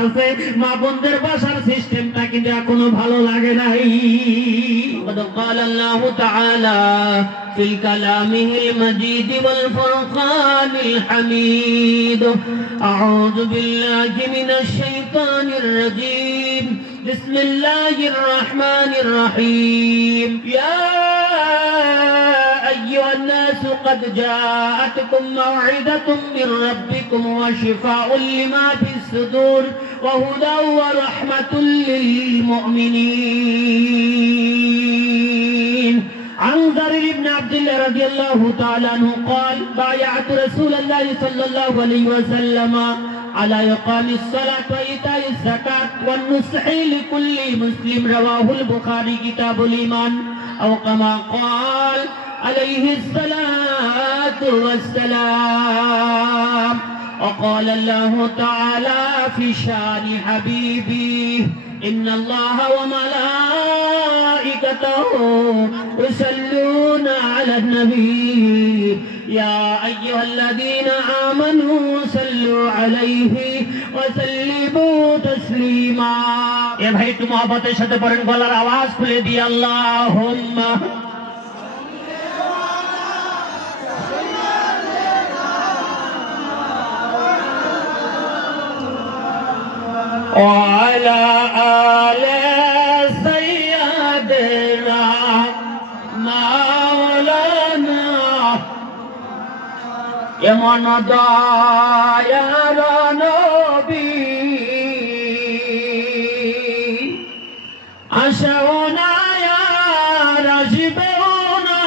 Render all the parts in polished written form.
করতেছে, মা বোনদের বসার সিস্টেমটা কিন্তু এখনো ভালো লাগে নাই। قال الله تعالى في كلامه المجيد والفرقان الحميد أعوذ بالله من الشيطان الرجيم بسم الله الرحمن الرحيم يا أيها الناس قد جاءتكم موعظة من ربكم وشفاء لما في الصدور وهدى ورحمة للمؤمنين. عن جرير بن عبد الله رضي الله تعالى عنه قال بايعت رسول الله صلى الله عليه وسلم على إقام الصلاة وإيتاء الزكاة والنصح لكل مسلم. رواه البخاري كتاب الإيمان أو كما قال عليه الصلاة والسلام. وقال الله تعالى في شان حبيبي إن الله وملائكته يصلون على النبي يا أيها الذين آمنوا صلوا عليه وسلموا تسليما. এ ভাই একটু মহব্বতের সাথে পড়েন, গলার আওয়াজ খুলে দিয়ে আল্লাহুম্মা وعلى آل سيدنا مولانا এমন দয়ার নবী আসেও না আর আসবেও না,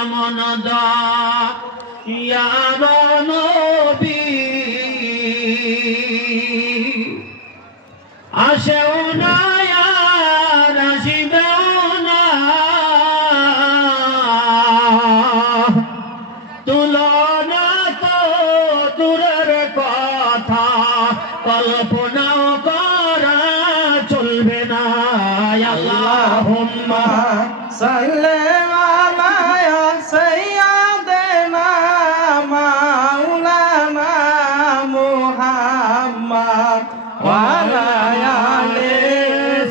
এমন দয়ার নবী আসেও না আর আসবেও না, তুলনা তো দূরের কথা কল্পনাও করা চলবে না। আল্লাহুম্মা সাল্লি আলা সাইয়্যিদিনা মাওলানা মুহাম্মদ ওয়া আলা আলি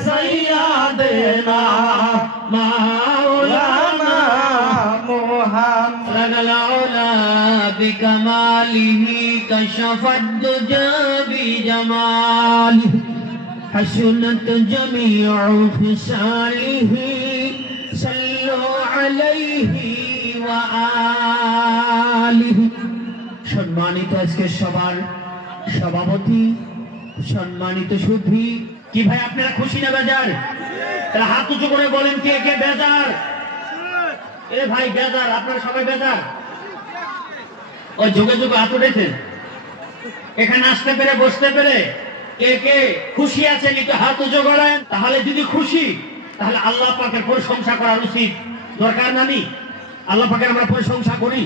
সাইয়্যিদিনা মাওলানা মুহাম্মদ লাউলা বিকামালিহি কাশাফাদ দুজা বিজামালিহি حسنت جميع خصاله صلوا عليه وآله. সম্মানিত আজকে সবার সভাপতি, সম্মানিত সুধী, কি ভাই আপনারা খুশি না বেজার? তাহলে হাত উঁচু করে বলেন কে কে বেজার? এ ভাই বেজার, আপনারা সবাই বেজার? ওই যুগে যুগে হাত উঠেছেন, এখানে আসতে পেরে বসতে পেরে কে কে খুশি আছেন একটু হাত উঁচু করেন। তাহলে যদি খুশি, তাহলে আল্লাহ পাকের প্রশংসা করা উচিত, দরকার নানি? আল্লাহ পাকের আমরা প্রশংসা করি,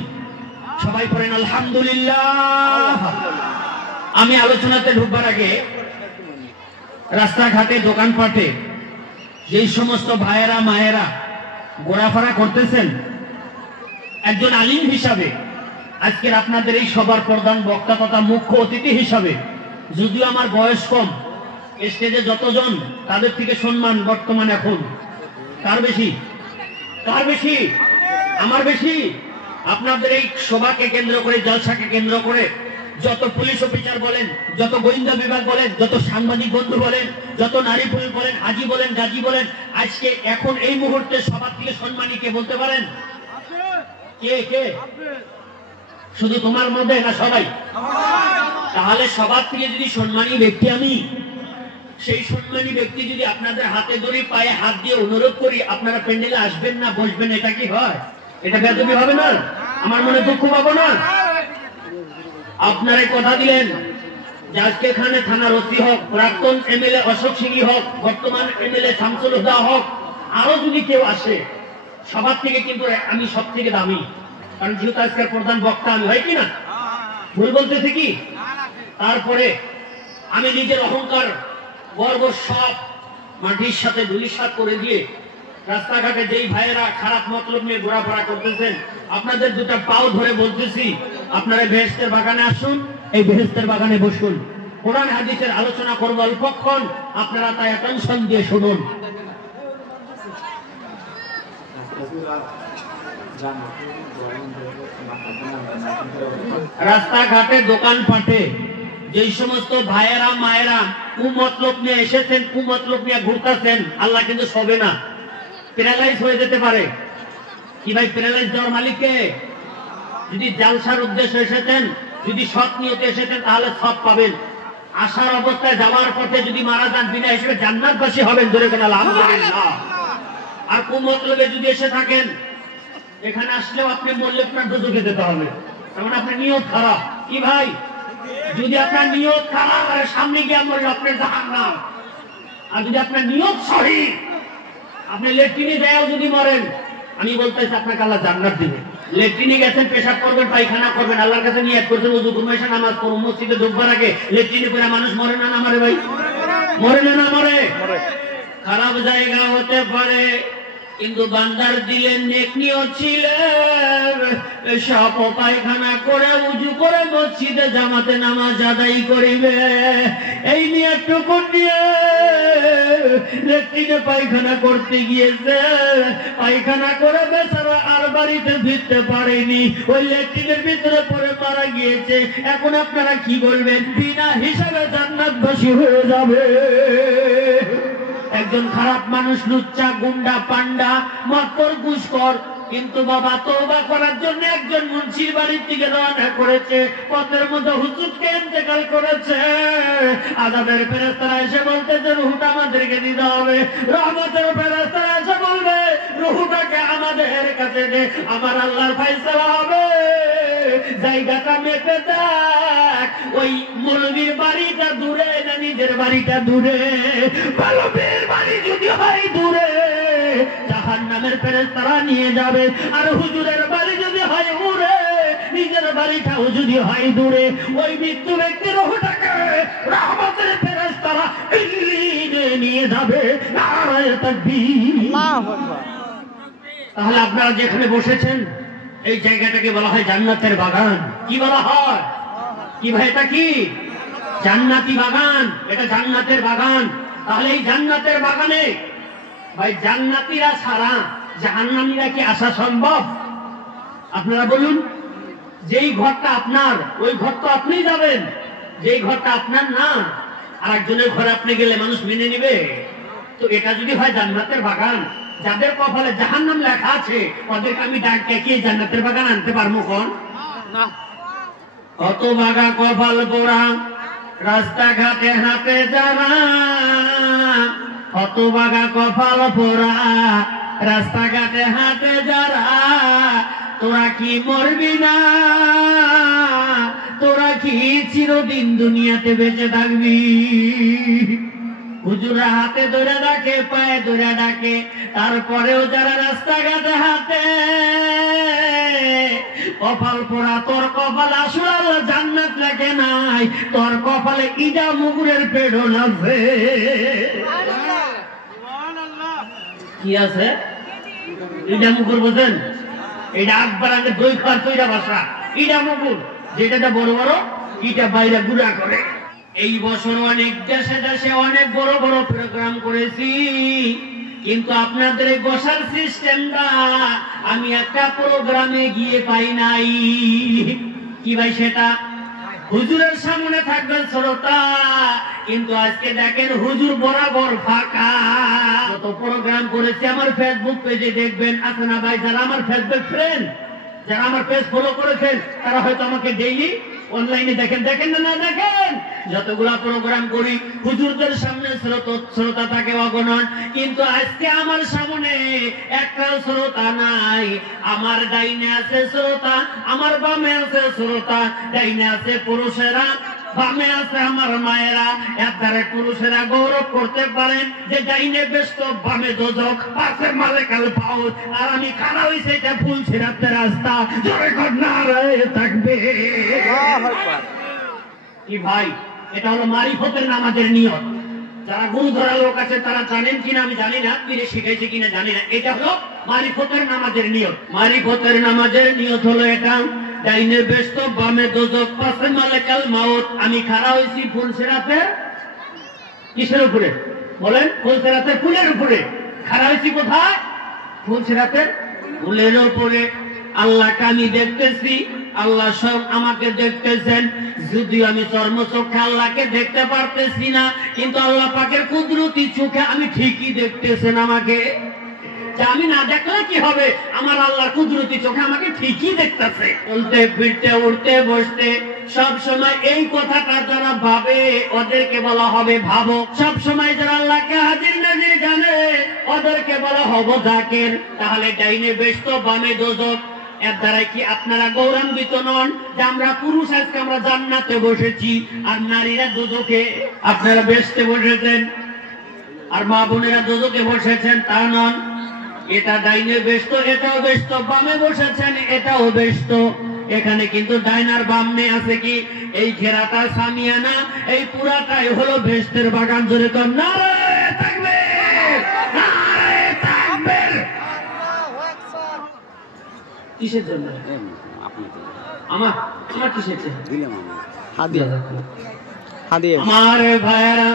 সবাই পড়েন আলহামদুলিল্লাহ। আমি আলোচনাতে ঢুকবার আগে রাস্তাঘাটে দোকানপাটে যেই সমস্ত ভাইয়েরা মায়েরা ঘোরাফেরা করতেছেন, একজন আলিম হিসাবে আজকের আপনাদের এই সবার প্রধান বক্তা তথা মুখ্য অতিথি হিসাবে, যদিও আমার বয়স কম, স্টেজে যতজন তাদের থেকে সম্মান বর্তমান এখন কার বেশি? কার বেশি? আমার বেশি। আপনাদের এই সভাকে কেন্দ্র করে, জলসাকে কেন্দ্র করে যত পুলিশ অফিসার বলেন, যত গোয়েন্দা বিভাগ বলেন, যত সাংবাদিক বন্ধু বলেন, যত নারী পুলিশ বলেন, হাজি বলেন, গাজী বলেন, আজকে এখন এই মুহূর্তে সবার থেকে সম্মানী কে বলতে পারেন? কে কে? শুধু তোমার মধ্যে না সবাই? তাহলে সবার থেকে যদি সম্মানী ব্যক্তি আমি, সেই সম্মানী ব্যক্তি যদি আপনাদের হাতে ধরে পায়ে হাত দিয়ে অনুরোধ করি আপনারা প্যান্ডেলে আসবেন না, বসবেন, এটা কি হয়? এটা বেয়াদবি হবে না? আমার মনে দুঃখ পাবো না? আপনারা কথা দিলেন যে আজকে এখানে থানার ওসি হোক, প্রাক্তন এমএলএ অশোক সিংই হোক, বর্তমান এমএলএ শামসুল হুদা হোক, আরো যদি কেউ আসে, সবার থেকে কিন্তু আমি সব থেকে দামি, কারণ যেহেতু আজকের প্রধান বক্তা আমি, হয় কিনা? ভুল বলতেছি কি? তারপরে আমি নিজের অহংকার গর্ব সব মাটির সাথে ধুলিসাৎ করে দিয়ে রাস্তাঘাটে যেই ভাইয়েরা খারাপ মতলব নিয়ে ঘোরাফেরা করতেছেন, আপনাদের দুটা পাও ধরে বলতেছি, আপনারা বেহেশতের বাগানে আসুন, এই বেহেশতের বাগানে বসুন। কোরআন হাদিসের আলোচনা করবো অল্পক্ষণ, আপনারা তাই অ্যাটেনশন দিয়ে শুনুন। রাস্তাঘাটে দোকানপাটে যেই সমস্ত ভাইয়েরা মায়েরা কুমতলব নিয়ে এসেছেন, কুমতলব নিয়ে ঘুরতেছেন, আল্লাহ কিন্তু সবে না, প্যারালাইজ হয়ে যেতে পারে। কি ভাই, প্যারালাইজ দেওয়ার মালিক কে? যদি জালসার উদ্দেশ্যে এসেছেন, যদি সৎ নিয়তে এসেছেন, তাহলে সৎ পাবেন। আসার অবস্থায় যাওয়ার পথে যদি মারা যান, বিনা হিসেবে জান্নাতবাসী হবেন। জোরে কোন আলহামদুলিল্লাহ। আর কুমতলবে যদি এসে থাকেন, এখানে আসলেও আপনি মরলে আপনার দুজকে যেতে হবে, কারণ আপনার নিয়ত খারাপ। কি ভাই, যদি আপনার নিয়ত খারাপ আর সামনে গিয়ে মরলে আপনার জাহান্নাম। আর যদি আপনার নিয়ত সঠিক, আপনি লেট্রিনে যাও যদি মরেন, আমি বলতেছি আপনাকে আল্লাহ জান্নাত দিবে। লেট্রিনে গেছেন, পেশাব করবেন, পায়খানা করবেন, আল্লাহর কাছে নিয়ত করছেন ওযু করবেন, নামাজ পড়ুন, মসজিদে ঢুকবার আগে লেট্রিনে করে মানুষ মরে না? না মরে ভাই? মরে না? না মরে? খারাপ জায়গা হতে পারে, কিন্তু বান্দার দিলে নেক নিয়ত ছিল, পেশাব পায়খানা করে উযু করে মসজিদে জামাতে নামাজ আদায় করিবে। এই নিয়তটুকু নিয়ে লেট্রিনে পায়খানা করতে গিয়েছে, পায়খানা করে বেচারা আর বাড়িতে ফিরতে পারেনি, ওই লেট্রিনের ভিতরে পড়ে মারা গিয়েছে। এখন আপনারা কি বলবেন? বিনা হিসাবে জান্নাতবাসী হয়ে যাবে। একজন খারাপ মানুষ, লুচ্চা, গুন্ডা, পান্ডা, মক্কর, ঘুষখোর, কিন্তু বাবা তওবা করার জন্য একজন মুন্সির বাড়ির থেকে রওনা করেছে, পথের মধ্যে হুজুরকে ইন্তেকাল করেছে। আযাবের ফেরেশতারা এসে বলতেছে রূহটা আমাদেরকে দিতে হবে, রহমতের ফেরেশতারা এসে বলবে রূহটাকে আমাদের কাছে দে, আমার আল্লাহর ফয়সালা হবে। জায়গাটা মেপে দেখ, ওই মৌলবীর বাড়িটা দূরে না নিজের বাড়িটা দূরে? মৌলবীর বাড়ি যদি হয় দূরে, জাহান্নামের ফেরেশতারা নিয়ে যাবে। আর হুজুরের বাড়ি যদি হয় দূরে, নিজের বাড়িটাও যদি হয় দূরে, ওই মৃত্যু ব্যক্তির রূহটাকে রহমতের ফেরেশতারা ইল্লিনে নিয়ে যাবে। নারায়ে তাকবীর, আল্লাহু আকবার। তাহলে আপনারা যেখানে বসেছেন, এই জায়গাটাকে বলা হয় জান্নাতের বাগান। কি বলা হয়? কি ভাই, এটা কি? জান্নাতি বাগান, এটা জান্নাতের বাগান। তাহলে এই জান্নাতের বাগানে ভাই জান্নাতীরা ছাড়া জাহান্নামীরা কি আসা সম্ভব? আপনারা বলুন। যেই ঘরটা আপনার, ওই ঘর তো আপনি যাবেন। যেই ঘরটা আপনার না, আর একজনের ঘরে আপনি গেলে মানুষ মেনে নিবে? তো এটা যদি হয় জান্নাতের বাগান, যাদের কপালে জাহান্নাম লেখা আছে, ওদেরকে আমি ডাক ডেকে জান্নাতের বাগান আনতে পারবো কোন? কত বাগা কপাল পোড়া রাস্তাঘাটে হাঁটে যারা, কত বাগা কপাল পোড়া রাস্তাঘাটে হাঁটে যারা, তোরা কি মরবি না? তোরা কি চিরদিন দুনিয়াতে বেঁচে থাকবি? হুজুরা হাতে ধরে ডাকে, পায়ে ধরে ডাকে, তারপরেও যারা রাস্তাঘাটে হাঁটে, কপাল পোড়া, তোর কপাল আসলে আল্লাহ জান্নাত লেখে নাই, তোর কপালে ইডা মুগুরের পেড়ন আছে। কি আছে? ইডা মুগুর বোঝেন? এটা আকবর আগে দই খাওয়ার তৈরা ভাষা। ইডা মুগুর যেটা বড় বড় ইটা বাইরে গুড়া করে। এই বছর অনেক দেশে দেশে অনেক বড় বড় প্রোগ্রাম করেছি, কিন্তু আপনাদের এই বসার সিস্টেমটা আমি একটা প্রোগ্রামে গিয়ে পাই নাই। কি ভাই সেটা? হুজুরের সামনে থাকবেন শ্রোতা, কিন্তু আজকে দেখেন হুজুর বরাবর ফাঁকা। কত প্রোগ্রাম করেছি আমার ফেসবুক পেজে দেখবেন, আছে না ভাই? যারা আমার ফেসবুক ফ্রেন্ড, যারা আমার পেজ ফলো করেছেন, তারা হয়তো আমাকে ডেইলি অনলাইনে দেখেন। দেখেন না? না দেখেন? যতগুলা প্রোগ্রাম করি হুজুরদের সামনে শ্রোতা থাকে অগণন, কিন্তু আজকে আমার সামনে একটা শ্রোতা নাই। আমার ডাইনে আছে শ্রোতা, আমার বামে আছে শ্রোতা। ডাইনে আছে পুরুষেরা, বামে আছে আমার মায়েরা। একধারে পুরুষেরা গৌরব করতে পারেন যে ডাইনে ব্যস্ত, বামে দোজক, পাশে মালেকাল পাউল, আর আমি খানা হইছে এটা ফুল ছিড়াতে রাস্তা। জোরে কর নারায়ে তাকবীর। কি ভাই, এটা হলো মারিফতের নামাজের নিয়ত। যারা গুরু ধরা লোক আছে তারা জানেন কিনা আমি জানি না, পীরে শিখাইছে কিনা জানি না। এটা হলো মারিফতের নামাজের নিয়ত। মারিফতের নামাজের নিয়ত হলো এটা, ডাইনে বেহেশত বামে দোজখ পাশে মালাকুল মাউত। আমি খাড়া হইছি ফুলসিরাতের কিসের উপরে বলেন? ফুলসিরাতের ফুলের উপরে খাড়া হইছি। কোথায়? ফুলসিরাতের ফুলের উপরে। আল্লাহকে আমি দেখতেছি, আল্লাহ সব আমাকে দেখতেছেন। যদিও আমি চর্মচক্ষে আল্লাহকে দেখতে পারতেছি না, কিন্তু আল্লাহ পাকের কুদরতি চোখে আমি ঠিকই দেখতেছেন আমাকে। আমি না দেখলে কি হবে, আমার আল্লাহর কুদরতি চোখে আমাকে ঠিকই দেখতেছে। চলতে ফিরতে উঠতে বসতে সব সময় এই কথাটা যারা ভাবে ওদেরকে বলা হবে ভাবক। সব সময় যারা আল্লাহকে হাজির নাজির জানে ওদেরকে বলা হবে জাকির। তাহলে ডাইনে বেহেশত বামে দোজখ, এর দ্বারা কি আপনারা গৌরবান্বিত নন যে আমরা পুরুষ আজকে আমরা জান্নাতে বসেছি আর নারীরা দোজখে? আপনারা বেহেশতে বসেছেন আর মা বোনেরা দোজখে বসেছেন, তা নন। এটা ডাইনে বেহেশত, এটাও বেহেশত। বামে বসেছেন, এটাও বেহেশত। এখানে কিন্তু ডাইনার বামে আছে কি এই ঘেরাটা সামিয়ানা, এই পুরাটাই হলো বেহেশতের বাগান। জোরে কর নারে তাকবীর, নারে তাকবীর। কিসের জন্য? আমার কিসের জন্য? আমার ভাইয়েরা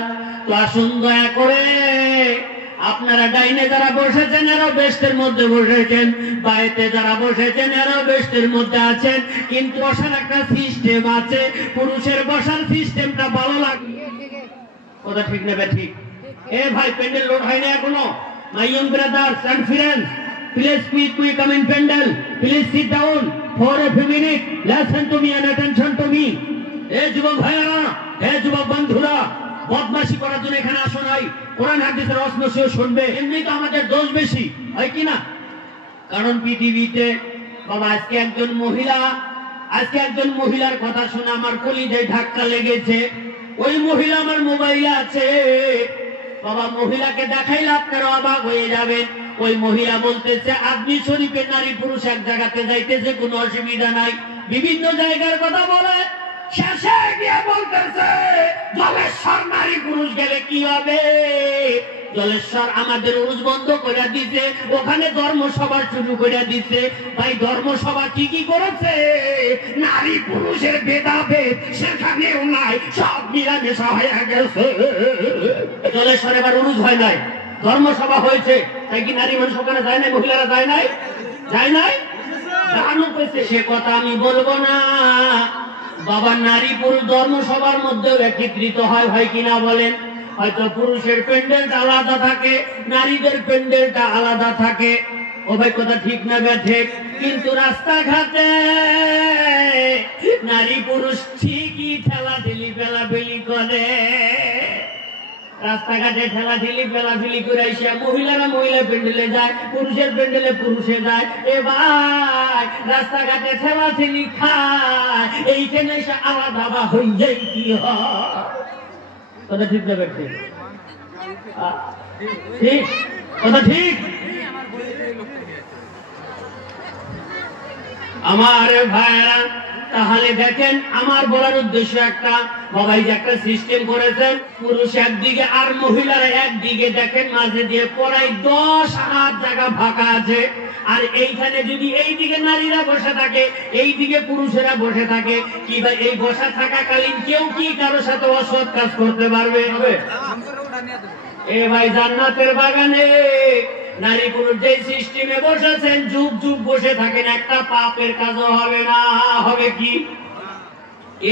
তো আসুন দয়া করে, আপনারা ডাইনে যারা বসেছেন এরাও বেহেশতের মধ্যে বসেছেন, বাঁয়েতে যারা বসেছেন এরাও বেহেশতের মধ্যে আছেন। কিন্তু বসার একটা সিস্টেম আছে। পুরুষের বসার সিস্টেমটা ভালো লাগে। কথা ঠিক নেবে? ঠিক। এ ভাই, প্যান্ডেল লোড হয়নি এখনো? My young brothers and friends, please quickly come in pandal. Please sit down for a few minutes. Listen to me and attention to me. এ যুবক ভাইরা, এ যুবক বন্ধুরা, বদমাশি করার জন্য এখানে আসো নাই। কোরআন হাদিসের অশ্লীল শুনবে। এমনি তো আমাদের দোষ বেশি হয় কি না? কারণ পৃথিবীতে বাবা আজকে একজন মহিলার কথা শুনে আমার কলিজায় ধাক্কা লেগেছে। ওই মহিলা আমার মোবাইলে আছে বাবা। মহিলাকে দেখাইলে আপনারা অবাক হয়ে যাবেন। ওই মহিলা বলতেছে আদমি শরীফের নারী পুরুষ এক জায়গাতে যাইতেছে, কোনো অসুবিধা নাই। বিভিন্ন জায়গার কথা বলে, শেষে গিয়ে বলতেছে জলেশ্বর নারী পুরুষ গেলে কি হবে? জলেশ্বর আমাদের উরুস বন্ধ করে দিতে, ওখানে ধর্মসভা শুরু করে দিতে। ভাই ধর্মসভা ঠিকই করেছে, নারী পুরুষের ভেদাভেদ সেখানেও নাই, সব মিলামেশা হয়ে গেছে। জলেশ্বর এবার উরুস হয় নাই, ধর্মসভা হয়েছে। তাই কি নারী মানুষ ওখানে যায় নাই? মহিলারা যায় নাই? যায় নাই? জানো পেয়েছে, সে কথা আমি বলবো না বাবা। নারী পুরুষ ধর্মসভার মধ্যেও একত্রিত হয় কিনা বলেন? হয়তো পুরুষের প্যান্ডেলটা আলাদা থাকে, নারীদের প্যান্ডেলটা আলাদা থাকে। ও ভাই কথা ঠিক না ঠিক? কিন্তু রাস্তাঘাটে নারী পুরুষ ঠিকই ঠেলাঠেলি পেলাপেলি করে। রাস্তাঘাটে ঠেলাঠেলি পেলাফেলি করে আসিয়া মহিলারা মহিলা প্যান্ডেলে যায়, পুরুষের প্যান্ডেলে পুরুষে যায়। এ ভাই রাস্তাঘাটে ঠেলাঠেলি খায়, এইখানে এসে আলাদা বা হয়ে যায় কি হয়? কথা ঠিক না ঠিক? ঠিক কথা ঠিক। আমার ভাইরা তাহলে দেখেন, আমার বলার উদ্দেশ্য একটা, বাবাই যে একটা সিস্টেম করেছেন, পুরুষ একদিকে আর মহিলারা একদিকে, দেখেন মাঝে দিয়ে পড়াই 10 হাত জায়গা ফাঁকা আছে। আর এইখানে যদি এইদিকে নারীরা বসে থাকে, এইদিকে পুরুষেরা বসে থাকে, কি ভাই এই বসা থাকাকালীন কেউ কি কারোর সাথে অসৎ কাজ করতে পারবে? এ ভাই জান্নাতের বাগানে নারী পুরুষ যে সিস্টেমে বসেছেন, যুগ যুগ বসে থাকেন, একটা পাপের কাজও হবে না। হবে কি?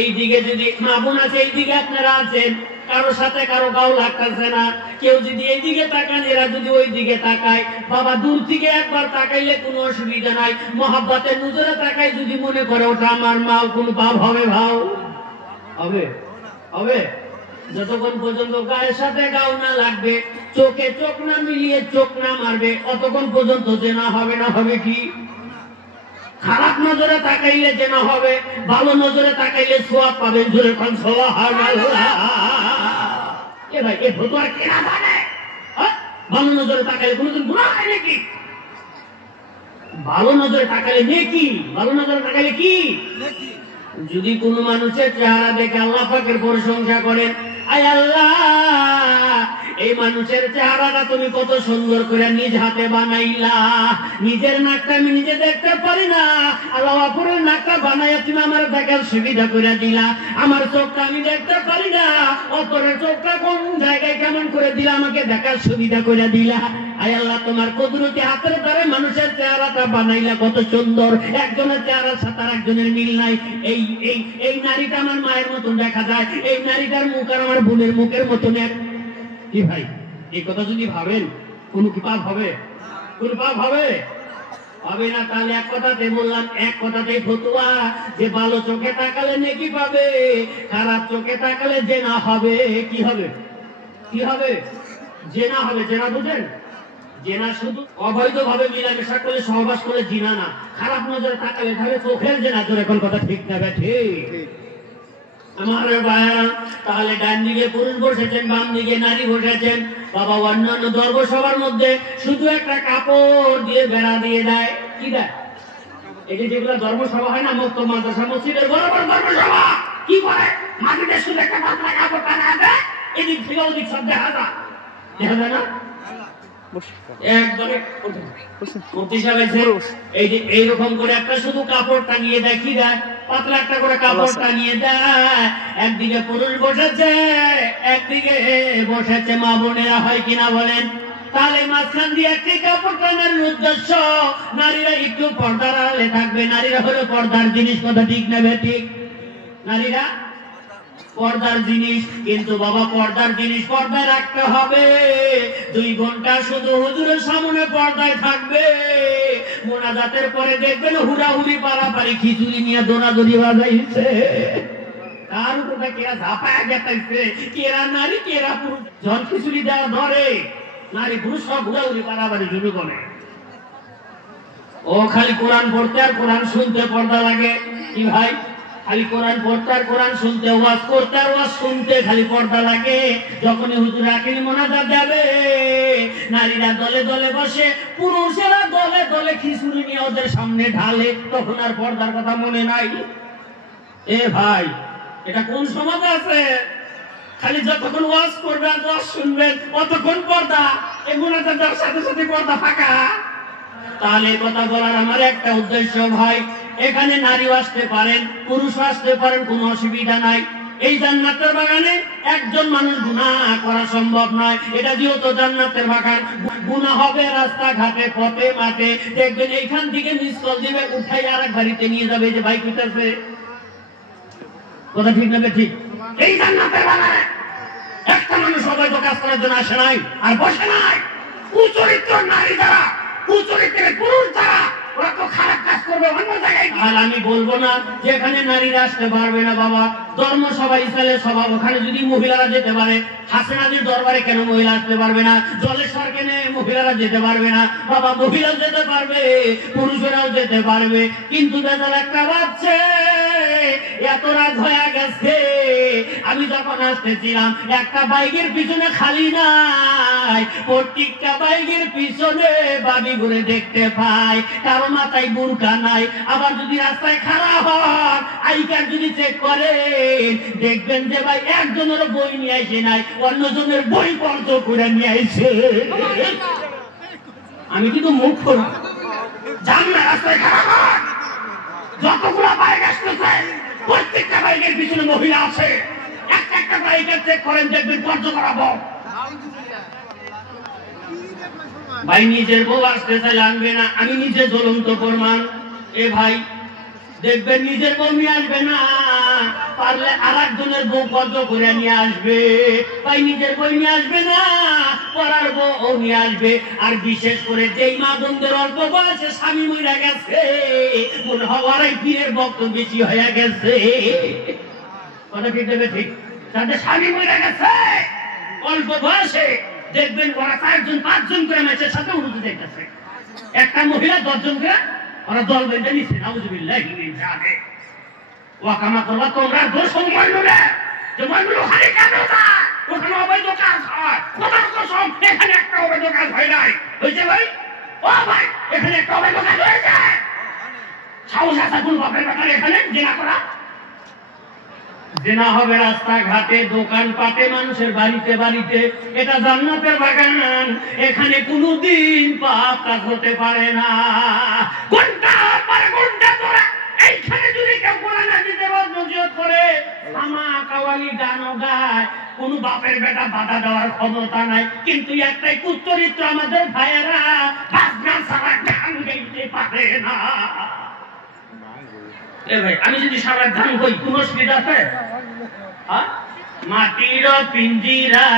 এইদিকে যদি মা বোন আছে, এইদিকে আপনারা আছেন, কারোর সাথে কারো গাও লাগতেছে না। কেউ যদি এইদিকে তাকান, এরা যদি ওই দিকে তাকায়, বাবা দূর থেকে একবার তাকাইলে কোনো অসুবিধা নাই। মহাব্বতের নজরে তাকাই যদি মনে করে ওটা আমার মা, কোনো পাপ হবে? ভাও হবে? হবে? যতক্ষণ পর্যন্ত গায়ের সাথে গাও না লাগবে, চোখে চোখ না মিলিয়ে চোখ না মারবে, অতক্ষণ পর্যন্ত জেনা হবে না। হবে কি? খারাপ নজরে তাকাইলে জেনা হবে, ভালো নজরে তাকাইলে সোয়াব পাবেন। জোরে কোন সুবহানাল্লাহ। এ ভাই এ ভূত আর কেনা জানে? ভালো নজরে তাকাইলে কোনদিন গুনাহ হয় নাকি? ভালো নজরে তাকাইলে নেকি, ভালো নজরে তাকাইলে কি নেকি? যদি কোন মানুষের চেহারা দেখে আল্লাহ পাকের প্রশংসা করেন, আয় আল্লাহ এই মানুষের চেহারাটা তুমি কত সুন্দর করে নিজ হাতে বানাইলা। নিজের নাকটা আমি নিজে দেখতে পারি না, আল্লাহ অপরের নাকটা বানাইয়া তুমি আমার দেখার সুবিধা করে দিলা। আমার চোখটা আমি দেখতে পারি না, অপরের চোখটা কোন জায়গায় কেমন করে দিলা, আমাকে দেখার সুবিধা করে দিলা। আয় আল্লাহ, তোমার কুদরতি হাতের দ্বারা মানুষের চেহারাটা বানাইলা কত সুন্দর। একজনের চেহারার সাথে আর একজনের মিল নাই। এই এই এই নারীটা আমার মায়ের মতন দেখা যায়, এই নারীটার মুখ আর আমার বোনের মুখের মতন এক। কি ভাই, এই কথা যদি ভাবেন কোন কি পাপ হবে? কোন পাপ হবে? হবে না। তাহলে এক কথাতে বললাম, এক কথাতেই ফতুয়া যে ভালো চোখে তাকালে নেকি পাবে, খারাপ চোখে তাকালে জেনা হবে। কি হবে? কি হবে? জেনা হবে। জেনা বুঝেন? জেনা শুধু অবৈধভাবে মিলামেশা করে সহবাস করে জিনা না, খারাপ নজরে তাকালে তাহলে চোখের জেনা। তোর এখন কথা ঠিক না? ঠিক আমার ভাইরা। তাহলে ডান দিকে পুরুষ বসেছেন, বাম দিকে নারী বসেছেন। বাবা অন্যান্য ধর্মসভার মধ্যে শুধু একটা কাপড় দিয়ে বেড়া দিয়ে দেয়। কি দেয়? এই যে যেগুলো ধর্মসভা হয় না, মুক্ত মাদ্রাসা মসজিদের বড় বড় ধর্মসভা, কি করে মাটিতে শুধু একটা পাতলা কাপড় টানা দেয়, এদিক থেকে ওদিক সব দেখা যায়। দেখা যায় না? এইরকম করে একটা শুধু কাপড় টাঙিয়ে দেয়। কি দেয়? পাতলা একটা করে কাপড় টাঙিয়ে দেয়। একদিকে পুরুষ বসেছে, একদিকে বসেছে মা বোনেরা। হয় কিনা বলেন? তাহলে মাঝখান দিয়ে একটি কাপড় টানার উদ্দেশ্য নারীরা একটু পর্দার আড়ালে থাকবে। নারীরা হলো পর্দার জিনিস। কথা ঠিক না? ঠিক। নারীরা পর্দার জিনিস, কিন্তু বাবা পর্দার জিনিস পর্দায় রাখতে হবে। 2 ঘন্টা শুধু হুজুরের সামনে পর্দায় থাকবে। মোনাজাতের পরে দেখবেন হুড়াহুড়ি পারাপারি খিচুড়ি নিয়ে দৌড়াদৌড়ি বাজাইছে। কার উপরে কেরা ঝাঁপায় গেছে, কেরা নারী কেরা পুরুষ। জন খিচুড়ি দেওয়া ধরে নারী পুরুষ সব হুড়াহুড়ি পারাপারি শুরু করে। ও খালি কোরআন পড়তে আর কোরআন শুনতে পর্দা লাগে। কি ভাই? খালি কোরআন পড়তে আর কোরআন শুনতে, ওয়াজ করতে আর ওয়াজ শুনতে খালি পর্দা লাগে। যখনই হুজুর আখিরি মোনাজাত দেবে, নারীরা দলে দলে বসে, পুরুষেরা দলে দলে খিচুড়ি নিয়ে ওদের সামনে ঢালে, তখন আর পর্দার কথা মনে নাই। এ ভাই, এটা কোন সমাজ আছে? খালি যতক্ষণ ওয়াজ করবে আর ওয়াজ শুনবেন অতক্ষণ পর্দা, এই মোনাজাত দেওয়ার সাথে সাথে পর্দা ফাঁকা। তাহলে কথা বলার আমার একটা উদ্দেশ্য ভাই, এখানে নারীও আসতে পারেন, পুরুষও আসতে পারেন, কোনো অসুবিধা নাই। এই জান্নাতের বাগানে একজন মানুষ গুনাহ করা সম্ভব নয়। এটা যেহেতু জান্নাতের বাগান, গুনাহ হবে রাস্তাঘাটে, পথে মাঠে। দেখবেন এইখান থেকে মিস কল দিবে, উঠাই আর এক বাড়িতে নিয়ে যাবে, যে ভাই কইতাছে। কথা ঠিক না? ঠিক। এই জান্নাতের বাগানে একটা মানুষ অবৈধ কাজ করার জন্য আসে নাই আর বসে নাই। কুচরিত্র নারী যারা, কুচরিত্রের পুরুষ যারা, ওরা তো খারাপ কাজ করবে অন্য জায়গায়। আর আমি বলবো না যে এখানে নারীরা আসতে পারবে না। বাবা, ধর্মসভা ইসরায়েলের সভা, ওখানে যদি মহিলারা যেতে পারে, হাসেনাজির দরবারে কেন মহিলা আসতে পারবে না? জলেশ্বর কেন মহিলারা যেতে পারবে না? বাবা, মহিলাও যেতে পারবে, পুরুষেরাও যেতে পারবে। কিন্তু বেজাল একটা বাচ্চা, এত রাত হয়ে গেছে। আমি যখন আসতেছিলাম একটা বাইকের পিছনে খালি নাই, প্রত্যেকটা বাইকের পিছনে বাবি ঘুরে দেখতে পাই, কারো মাথায় বুরকা নাই। আবার যদি রাস্তায় খারাপ হয়, আইকার যদি চেক করেন, দেখবেন যে ভাই একজনের বই নিয়ে আসে নাই, অন্যজনের বই বন্ধ করে নিয়ে আসে। আমি কিন্তু মুখ করি জান না, রাস্তায় খারাপ হয়, যতগুলো বাইক আসতেছে প্রত্যেকটা বাইকের পিছনে মহিলা আছে। একটা একটা বাইকের চেক করেন, দেখবেন বন্ধ করাবো। ভাই, নিজের বউ আসতেছে লাগবে না, আমি নিজে জ্বলন্ত প্রমাণ। এ ভাই, দেখবেন নিজের বউ নিয়ে আসবে না, পারলে আর একজনের বউ বদ্ধ করে নিয়ে আসবে। ভাই, নিজের বই নিয়ে আসবে না, পড়ার বউ নিয়ে আসবে। আর বিশেষ করে যেই মা বোনদের অল্প বয়সে স্বামী মরে গেছে, মনে হওয়ার পীরের ভক্ত বেশি হয়ে গেছে। কথা ঠিক দেবে? ঠিক। তাদের স্বামী মরে গেছে অল্প বয়সে, দেখবেন ওরা 4 জন 5 জন করে ম্যাচের সাথে উঠতে দেখতেছে। একটা মহিলা 10 জন করে ওরা দল বেঁধে নিচ্ছে। নাউযুবিল্লাহি মিন যালিক। ওয়াকামা করবা তোমরা দোষ মইনুরে, যে মইনুল ওখানে কেন যায়? ওখানে অবৈধ কাজ হয়। খোদার কসম, এখানে একটা অবৈধ কাজ হয় নাই। হয়েছে ভাই? ও ভাই, এখানে একটা অবৈধ কাজ হয়েছে। সাহস আছে কোন বাপের ব্যাপারে এখানে জেনা করা? জিনা হবে রাস্তাঘাটে, দোকানপাটে, মানুষের বাড়িতে বাড়িতে। এটা জান্নাতের বাগান, এখানে কোনোদিন পাপ কাজ হতে পারে না। ঘন্টা পর ঘন্টা ধরে এইখানে যদি কেউ কোরআন হাদিসের নজর করে, আমা কাওয়ালি গানও গায়, কোন বাপের বেটা বাধা দেওয়ার ক্ষমতা নাই। কিন্তু একটাই কুচরিত্র আমাদের ভাইয়েরা, বাজনা ছাড়া গান গাইতে পারে না। আমি যদি সারা গান কই কোন অসুবিধা আছে? মাটির পিঞ্জিরা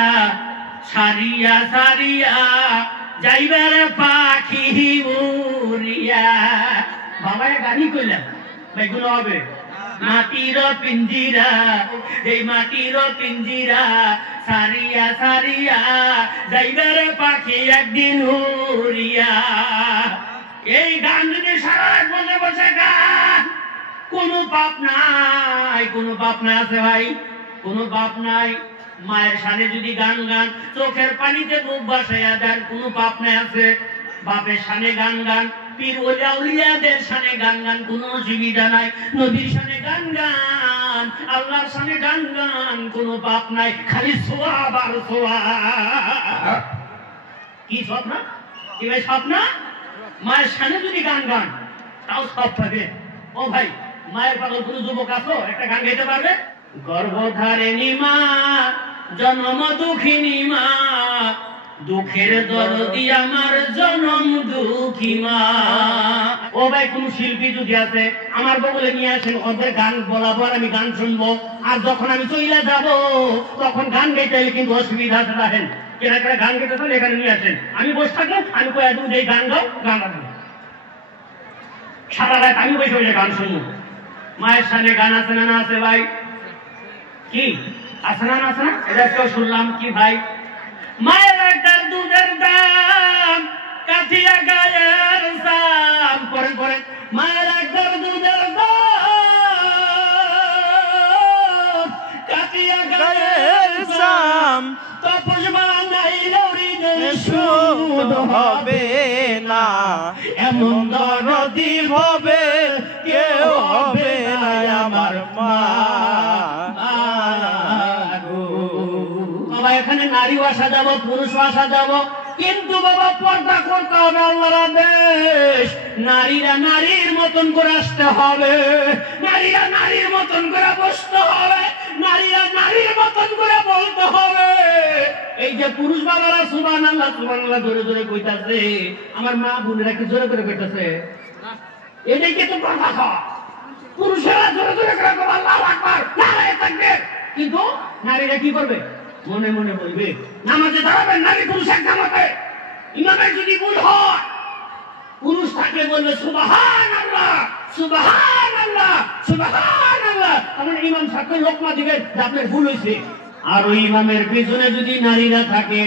সারিয়া সারিয়া যাইবার পাখি উড়িয়া। বাবা গানই কইলাম ভাই, গুলো হবে। মাটির পিঞ্জিরা, এই মাটির পিঞ্জিরা সারিয়া সারিয়া যাইবার পাখি একদিন উড়িয়া। এই গান যদি সারা রাত বসে বসে গান, কোনো পাপ নাই, কোনো পাপ নাই আছে ভাই, কোনো পাপ নাই। মায়ের সামনে যদি গান গান, চোখের পানিতে মুখ ভাসাইয়া দেন, কোনো পাপ নাই আছে। বাপের সামনে গান গান, পীর ওলিয়া উলিয়াদের সামনে গান গান, কোনো অসুবিধা নাই। নবীর সামনে গান গান, আল্লাহর সামনে গান গান, কোনো পাপ নাই। খালি সোয়াব আর সোয়াব। কি সব না? কি ভাই সব না? মায়ের সামনে যদি গান গান, তাও সব পাবে। ও ভাই, মায়ের পাগল কোন যুবক আছো একটা গান গাইতে পারবে? গর্ভধারিণী মা, জন্ম দুঃখিনী মা, দুঃখের দরদি আমার জনম দুঃখী মা। ও ভাই, কোন শিল্পী যদি আছে আমার বগলে নিয়ে আসেন, ওদের গান বলাবো আর আমি গান শুনবো। আর যখন আমি চইলা যাব তখন গান গাইতে হলে কিন্তু অসুবিধা আছে। দেখেন কেনা কেনা গান গাইতে চলে, এখানে নিয়ে আসেন, আমি বসে থাকলাম, আমি কয়ে দেবো যে গান গাও, গান গাবো। সারা রাত আমি বসে বসে গান শুনবো। মায়ের সামনে গান আছে না না আছে ভাই? কি আছে না আছে না? এটা কেউ শুনলাম কি ভাই? মায়ের একটা দুধের দাম, কাঠিয়া গায়ের দাম। পরে পরে মায়ের একটা দুধের দাম, কাঠিয়া গায়ের দাম। তপস বানাইলেও সুদ হবে না, এমন দরদি হবে কেউ হবে না আমার মা। বাবা, এখানে নারীও আসা যাব, পুরুষও আসা যাব, কিন্তু বাবা পর্দা করতে হবে, আল্লাহর আদেশ। নারীরা নারীর মতন করে আসতে হবে, নারীরা নারীর মতন করে বসতে হবে, নারীরা নারীর মতন করে বলতে হবে। এই যে পুরুষ বাবারা সুবহানাল্লাহ সুবহানাল্লাহ জোরে জোরে কইতাছে, আমার মা বোনেরা কি জোরে করে কইতাছে? এটাই কি তো কথা? পুরুষেরা জোরে জোরে করে বলবে আল্লাহু আকবার, নারায়ে তাকবীর, কিন্তু নারীরা কি করবে? মনে মনে বলবে। নামাজে দাঁড়াবেন নারী পুরুষ এক জামাতে, ইমামের যদি ভুল হয়, পুরুষ থাকলে বলবে সুবহানাল্লাহ সুবহানাল্লাহ সুবহানাল্লাহ, তখন ইমাম সাহেবকে লোকমা দিবেন যে আপনার ভুল হয়েছে। আর ওই ইমামের পিছনে যদি নারীরা থাকে,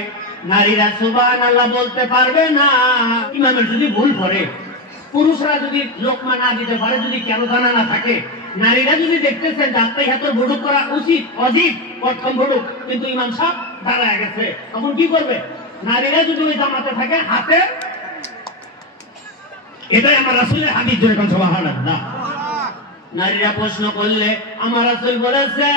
নারীরা সুবহানাল্লাহ বলতে পারবে না। ইমামের যদি ভুল করে, পুরুষরা যদি লোকমা না দিতে পারে, যদি কেন জানা না থাকে, নারীরা যদি দেখতেছেন যাত্রাই হাতে ভুড়ুক করা উচিত, অজিত প্রথম ভুড়ুক, কিন্তু ইমাম সাহেব দাঁড়ায় গেছে, তখন কি করবে? নারীরা যদি ওই জামাতে থাকে হাতে, এটাই আমার রাসূলের হাদিস, যেরকম সুবহানাল্লাহ। নারীরা প্রশ্ন করলে আমার রাসূল বলেছে,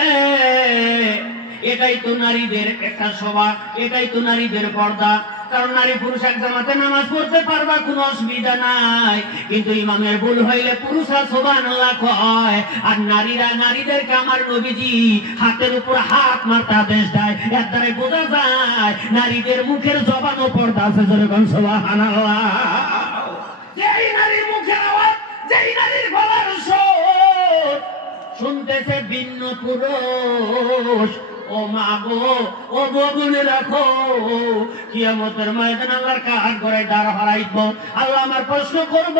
এটাই তো নারীদের একটা শোভা, এটাই তো নারীদের পর্দা। কারণ নারী পুরুষ এক জামাতে নামাজ পড়তে পারবা, কোনো অসুবিধা নাই, কিন্তু ইমামের ভুল হইলে পুরুষরা সুবহানাল্লাহ কয়, আর নারীরা নারীদেরকে আমার নবীজি হাতের উপর হাত মারতে আদেশ দেয়। এর দ্বারা বোঝা যায় নারীদের মুখের জবান ও পর্দা আছে, যেরকম সুবহানাল্লাহ। যেই নারীর মুখের আওয়াজ, যেই নারীর গলার সুর শুনতেছে ভিন্ন পুরুষ, ও মা গো, ও বগুনে রাখো, কিয়ামতের ময়দানে আল্লাহর কাঠ করে দাঁড় হারাইবো। আল্লাহ আমার প্রশ্ন করব,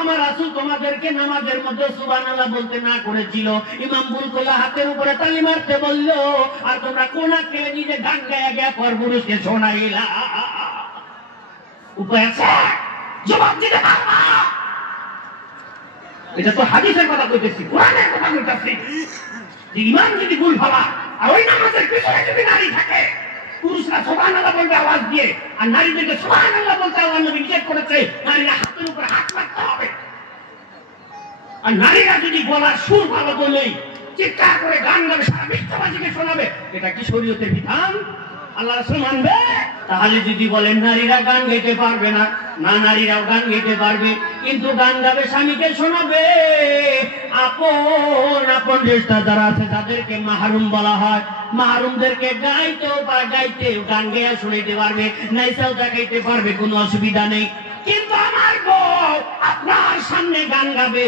আমার রাসূল তোমাদেরকে নামাজের মধ্যে সুবহানাল্লাহ বলতে না করেছিল, ইমাম ভুল করলে হাতের উপরে তালি মারতে বললো, আর তোমরা কোনা খেয়ে নিজে গান গায়া গিয়া পর পুরুষকে শোনাইলা। উপায় আছে? জবাব দিতে পারবা? এটা তো হাদিসের কথা কইতেছি, কোরআনের কথা কইতেছি। যে ইমাম যদি ভুল ভাবা, আর ওই নামাজের পিছনে যদি নারী থাকে, পুরুষরা সুবহানাল্লাহ বলবে আওয়াজ দিয়ে, আর নারীদেরকে সুবহানাল্লাহ বলতে আল্লাহ নবী নিষেধ করেছে, নারীরা হাতের উপরে হাত রাখতে হবে। আর নারীরা যদি গলার সুর ভালো বলেই চিৎকার করে গান গাবে, সারা বিশ্ববাসীকে শোনাবে, এটা কি শরীয়তের বিধান? আল্লাহ রাসূল মানবে? তাহলে যদি বলেন নারীরা গান গাইতে পারবে না, না, নারীরাও গান গাইতে পারবে, কিন্তু গান গাবে স্বামীকে শোনাবে। আপন আপন রিশতা যারা আছে তাদেরকে মাহরুম বলা হয়। মাহরুমদেরকে গাইতেও বা গাইতে গান গেয়ে শুনাইতে পারবে, নাইসাও গাইতে পারবে, কোনো অসুবিধা নেই। কিন্তু আমার বউ আপনার সামনে গান গাবে,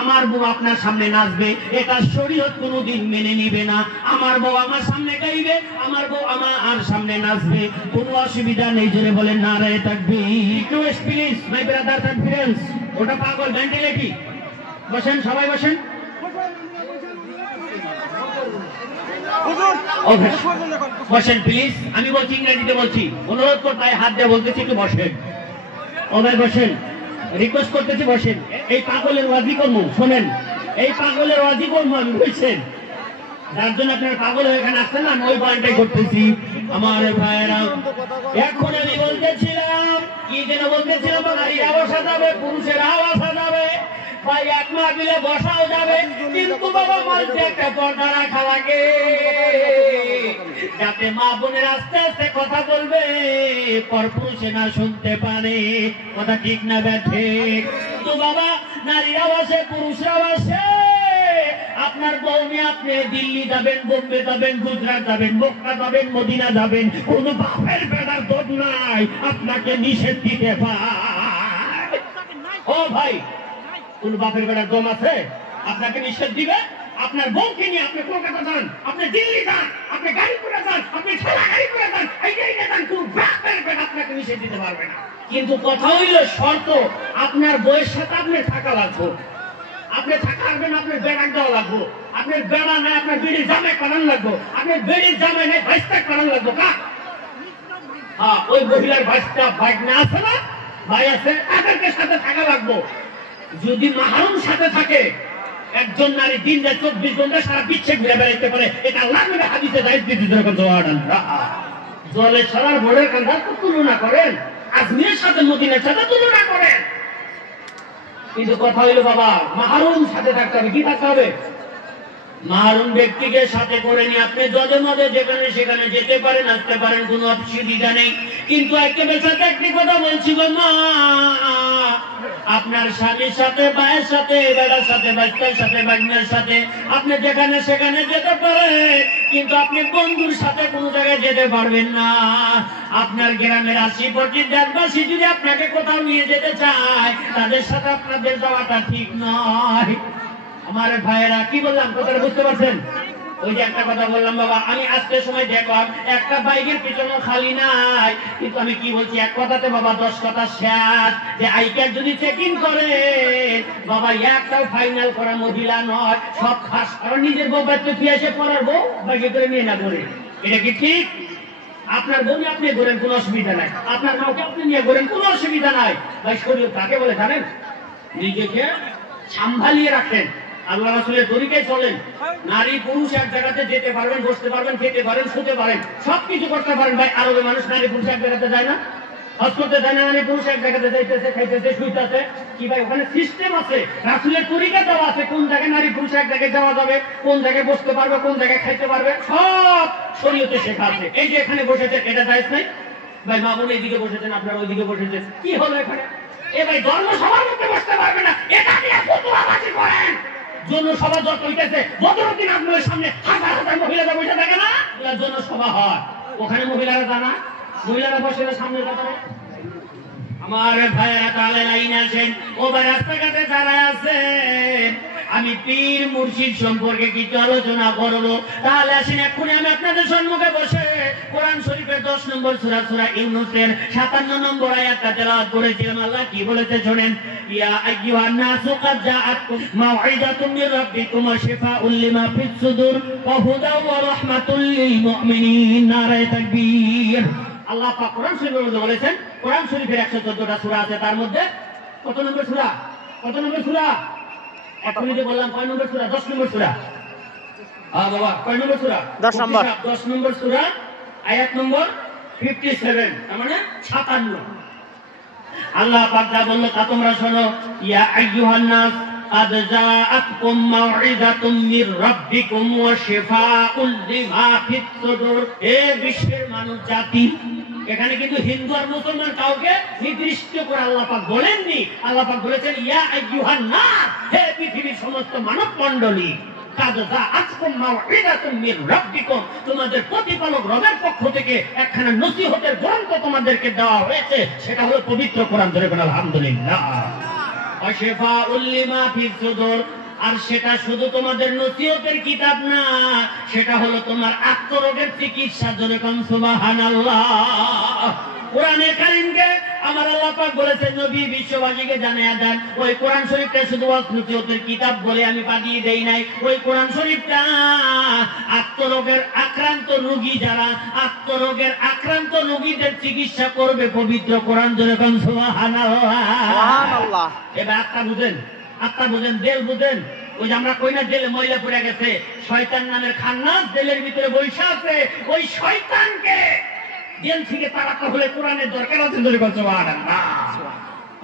আমার বউ আপনার সামনে নাচবে, এটা শরীয়ত কোনোদিন মেনে নিবে না। আমার বউ আমার সামনে গাইবে, আমার বউ আমার সামনে নাচবে, কোনো অসুবিধা নেই। জোরে বলেন নারায়ে তাকবীর। Please my brothers and friends, ওটা পাগল মেন্টালিটি। বসেন, সবাই বসেন। বসেন প্লিজ, আমি বলছি, ইংরেজিতে বলছি, অনুরোধ করতে হাত দিয়ে বলতেছি একটু বসেন। ও ভাই বসেন, রিকোয়েস্ট করতেছি বসেন। এই পাগলের ওয়াজি কর্ম শোনেন, এই পাগলের ওয়াজি কর্ম আমি বুঝছেন, যার জন্য আপনার পাগল হয়ে এখানে আসছেন না, আমি ওই পয়েন্টটাই করতেছি। আমার ভাইয়েরা, এখন আমি বলতেছিলাম, কি যেন বলতেছিলাম, নারীরাও সাজাবে, পুরুষেরাও সাজাবে, ভাই এক মাহফিলে বসাও যাবে, কিন্তু বাবা মঞ্চে একটা পর্দা রাখা লাগে, যাতে মা বোনের আস্তে আস্তে কথা বলবে, পরপুরুষে না শুনতে পারে। কথা ঠিক না ব্যাঠে? তো বাবা নারীরাও আসে, পুরুষরাও আসে। আপনার বউ নিয়ে আপনি দিল্লি যাবেন, বোম্বে যাবেন, গুজরাট যাবেন, মক্কা যাবেন, মদিনা যাবেন, কোন বাপের বেড়ার দোষ নাই আপনাকে নিষেধ দিতে পারে। ও ভাই, কোন বাপের বেড়ার দম আছে আপনাকে নিষেধ দিবে? আপনার বউকে নিয়ে আপনি কলকাতা যান, আপনি দিল্লি যান, আপনি গাড়ি করে যান, আপনি ঠেলা গাড়ি করে যান, এইটাই যান, কোন বাপের বেড়া আপনাকে নিষেধ দিতে পারবে না। কিন্তু কথা হইল শর্ত, আপনার বউয়ের সাথে আপনি থাকা লাগবে, আপনি থাকবেন, আপনার বেড়া দেওয়া লাগবে, আপনার বেড়া নাই আপনার বেড়ির জামাই করান লাগবে, আপনার বেড়ির জামাই নাই ভাইস্তা করান লাগবে। কা ওই মহিলার ভাইস্তা ভাই না আছে না, ভাই আছে, তাদেরকে সাথে থাকা লাগবে। যদি মাহরুম সাথে থাকে, একজন নারী দিন রাত 24 ঘন্টা সারা বিশ্বে ঘুরে বেড়াইতে পারে, এটা আল্লাহর নবী হাদিসে জায়েজ দিতে যখন জলে ছড়ার ভোরের কাঁধা তুলনা করেন, আজমিরের সাথে মদিনার সাথে তুলনা করেন। কিন্তু কথা হইলো বাবা, মাহরুম সাথে থাকতে হবে। কি থাকতে হবে? মাহরুম ব্যক্তিকে সাথে করে নিয়ে আপনি যদে মদে যেখানে সেখানে যেতে পারেন, আসতে পারেন, কোনো অসুবিধা নেই। কিন্তু একেবারে সাথে একটি কথা বলছি গো মা, আপনার স্বামীর সাথে, ভাইয়ের সাথে, বেড়ার সাথে, বাচ্চার সাথে, বাগনার সাথে আপনি যেখানে সেখানে যেতে পারেন, কিন্তু আপনি বন্ধুর সাথে কোনো জায়গায় যেতে পারবেন না। আপনার গ্রামের 80% দেশবাসী যদি আপনাকে কোথাও নিয়ে যেতে চায়, তাদের সাথে আপনাদের যাওয়াটা ঠিক নয়। আমার ভাইয়েরা, কি বললাম কথাটা বুঝতে পারছেন? ওই যে একটা কথা বললাম বাবা, আমি আজকে সময় দেখলাম একটা বাইকের পিছনে খালি নাই, কিন্তু আমি কি বলছি, এক কথাতে বাবা 10 কথা শেষ। যে আইকার যদি চেকিং করে বাবা, একটাও ফাইনাল করা মহিলা নয়, সব খাস, কারণ নিজের বউ বাচ্চা কি এসে পড়ার বউ বাইকে করে নিয়ে না করে, এটা কি ঠিক? আপনার বউ আপনি ঘোরেন, কোনো অসুবিধা নাই, আপনার মাকে আপনি নিয়ে ঘোরেন, কোনো অসুবিধা নাই। ভাই শরীর কাকে বলে জানেন? নিজেকে সামলালিয়ে রাখেন, আল্লাহ রাসূলের তরিকায় চলেন। নারী পুরুষ এক জায়গাতে যেতে পারবেন, বসতে পারবেন, খেতে পারেন, শুতে পারেন, সবকিছু করতে পারেন। ভাই আরবে মানুষ নারী পুরুষ এক জায়গাতে যায় না, হজ করতে যায় না, নারী পুরুষ এক জায়গাতে যাইতেছে, খাইতেছে, শুইতেছে। কি ভাই ওখানে সিস্টেম আছে, রাসূলের তরিকা দেওয়া আছে, কোন জায়গায় নারী পুরুষ এক জায়গায় যাওয়া যাবে, কোন জায়গায় বসতে পারবে, কোন জায়গায় খাইতে পারবে, সব শরীয়তে শেখা আছে। এই যে এখানে বসেছেন, এটা জায়েজ নাই? ভাই মা বোন এইদিকে বসেছেন, আপনারা ওইদিকে বসেছেন, কি হলো এখানে? এ ভাই ধর্মসভার মধ্যে বসতে পারবে না, এটা নিয়ে ফতোয়াবাজি করেন। জনসভা যত হইতেছে, বদরুদ্দিন আপনার সামনে হাজার হাজার মহিলারা বসে থাকে না, জনসভা হয়, ওখানে মহিলারা জানা, মহিলারা বসে সামনে কথা। আমার ভাইয়েরা তাহলে লাইন আছেন, ও ভাই রাস্তাঘাটে যারা আছেন, আমি পীর মুর্শিদ সম্পর্কে কিছু আলোচনা করবো। তাহলে আসেন, এক্ষুনি আমি আপনাদের সম্মুখে বসে কোরআন শরীফের 10 নম্বর সূরা, সূরা ইউনূসের 57 নম্বর আয়াতটা তেলাওয়াত করেছিলাম। আল্লাহ কি বলেছে শুনেন, ইয়া আইয়ুহান নাসু ক্বাদ জাআতকুম মাউইযাতুম মির রাব্বিকুম ওয়া শিফাউল লিমা ফিস সুদুর ওয়া হুদাও ওয়া রাহমাতুল লিল মুমিনিন। নারায়ে তাকবীর। আল্লাহ পাক কোরআন শরীফের মধ্যে বলেছেন, কোরআন শরীফের 114টা সূরা আছে, তার মধ্যে কত নম্বর সূরা? কত নম্বর সূরা? এখনই যে বললাম কয় নম্বর সূরা? 10 নম্বর সূরা। বাবা কয় নম্বর সূরা? 10 নম্বর। 10 নম্বর সূরা, আয়াত নম্বর 57, তার মানে 56। আল্লাহ পাক যা বলল তা তোমরা শোনো। ইয়া আইয়ুহান নাস, قد جاءتكم موعظة من ربكم وشفاء لما في الصدور এ বিশ্বের মানব জাতি এখানে কিন্তু হিন্দু আর মুসলমান কাউকে নির্দিষ্ট করে আল্লাহ পাক বলেননি আল্লাহ পাক বলেছেন ইয়া আইয়ুহান নাস হে পৃথিবীর সমস্ত মানব মণ্ডলী তোমাদের প্রতিপালক রবের পক্ষ থেকে একখানা নসিহতের গ্রন্থ তোমাদেরকে দেওয়া হয়েছে সেটা হলো পবিত্র কোরআন ধরে বলেন আলহামদুলিল্লাহ ওয়াশিফাউল লিমা ফিস সুদূর আর সেটা শুধু তোমাদের নসিহতের কিতাব না সেটা হলো তোমার আত্মরোগের চিকিৎসা ধরে কোন সুবহানাল্লাহ কোরআনে কারীমকে আমার আল্লাহ পাক বলেছেন নবী বিশ্ববাসীকে জানিয়ে দেন ওই কোরআন শরীফটা শুধু নসিহতের কিতাব বলে আমি পাঠিয়ে দেই নাই ওই কোরআন শরীফটা আত্মরোগের আক্রান্ত রোগী যারা আত্মরোগের আক্রান্ত রোগীদের চিকিৎসা করবে পবিত্র কোরআন ধরে কোন সুবহানাল্লাহ এবার আত্মা বুঝেন দেল বুঝেন ওই যে আমরা কই না জেলে ময়লা পড়ে গেছে শয়তান নামের খান্নাস জেলের ভিতরে বসে আছে ওই শয়তানকে জেল থেকে তাড়াতে হলে কোরআনের দরকার আছে ধরে বলছো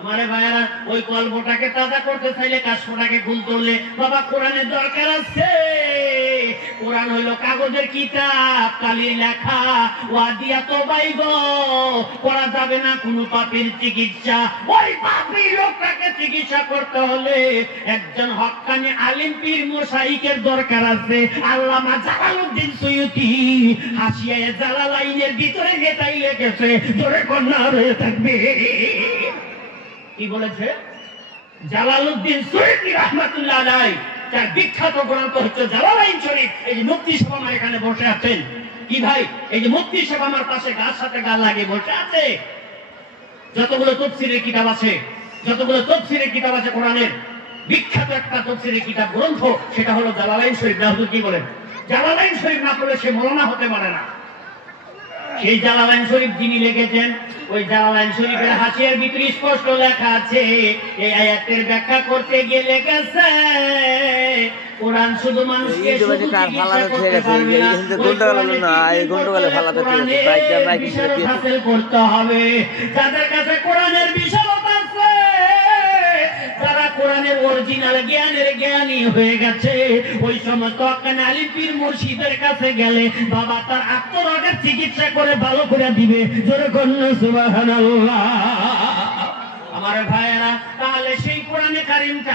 আমারে ভাইরা ওই কলবটাকে তাজা করতে চাইলে কাশফটাকে খুলতে হলে বাবা কোরআনের দরকার আছে কোরআন হলো কাগজের কিতাব কালি লেখা ওয়াদিয়া তো বাইগ করা যাবে না কোনো পাপের চিকিৎসা ওই পাপী লোকটাকে চিকিৎসা করতে হলে একজন হক্কানি আলিম পীর মুশাইখের দরকার আছে আল্লামা জালালউদ্দিন সুয়ুতি হাসিয়া জালালাইনের ভিতরে গেতাই লেগেছে জোরে কন্যা রয়ে থাকবে কি বলেছে জালালউদ্দিন সুয়ুতি রাহমাতুল্লাহ আলাইহি তার বিখ্যাত গ্রন্থ হচ্ছে জালালাইন শরীফ এই যে মুফতি সাহেব আমার এখানে বসে আছেন কি ভাই এই যে মুফতি সাহেব আমার পাশে গার সাথে গা লাগিয়ে বসে আছে যতগুলো তাফসীরের কিতাব আছে কোরআনের বিখ্যাত একটা তাফসীরের কিতাব গ্রন্থ সেটা হলো জালালাইন শরীফ না হুজুর কি বলেন জালালাইন শরীফ না পড়লে সে মাওলানা হতে পারে না সেই জালালাইন শরীফ যিনি লিখেছেন ওই জালালাইন শরীফের হাসিয়ার ভিতরে স্পষ্ট লেখা আছে এই আয়াতের ব্যাখ্যা করতে গিয়ে লেখেছে কোরআন শুধু মানুষকে শুধু চিকিৎসা করতে পারবে না এই গন্ডগোলে ফালাতে হাসিল করতে হবে যাদের কাছে কোরআনের বিশালতা আছে যারা কোরআনের অরিজিনাল জ্ঞানের জ্ঞানী হয়ে গেছে ওই সমস্ত হক্কানি আলিম পীর মুর্শিদের কাছে গেলে বাবা তার আত্মরোগের চিকিৎসা করে ভালো করে দিবে জোরে বলুন সুবহানাল্লাহ আমার ভাইয়েরা তাহলে সেই কোরআনে কারীমটা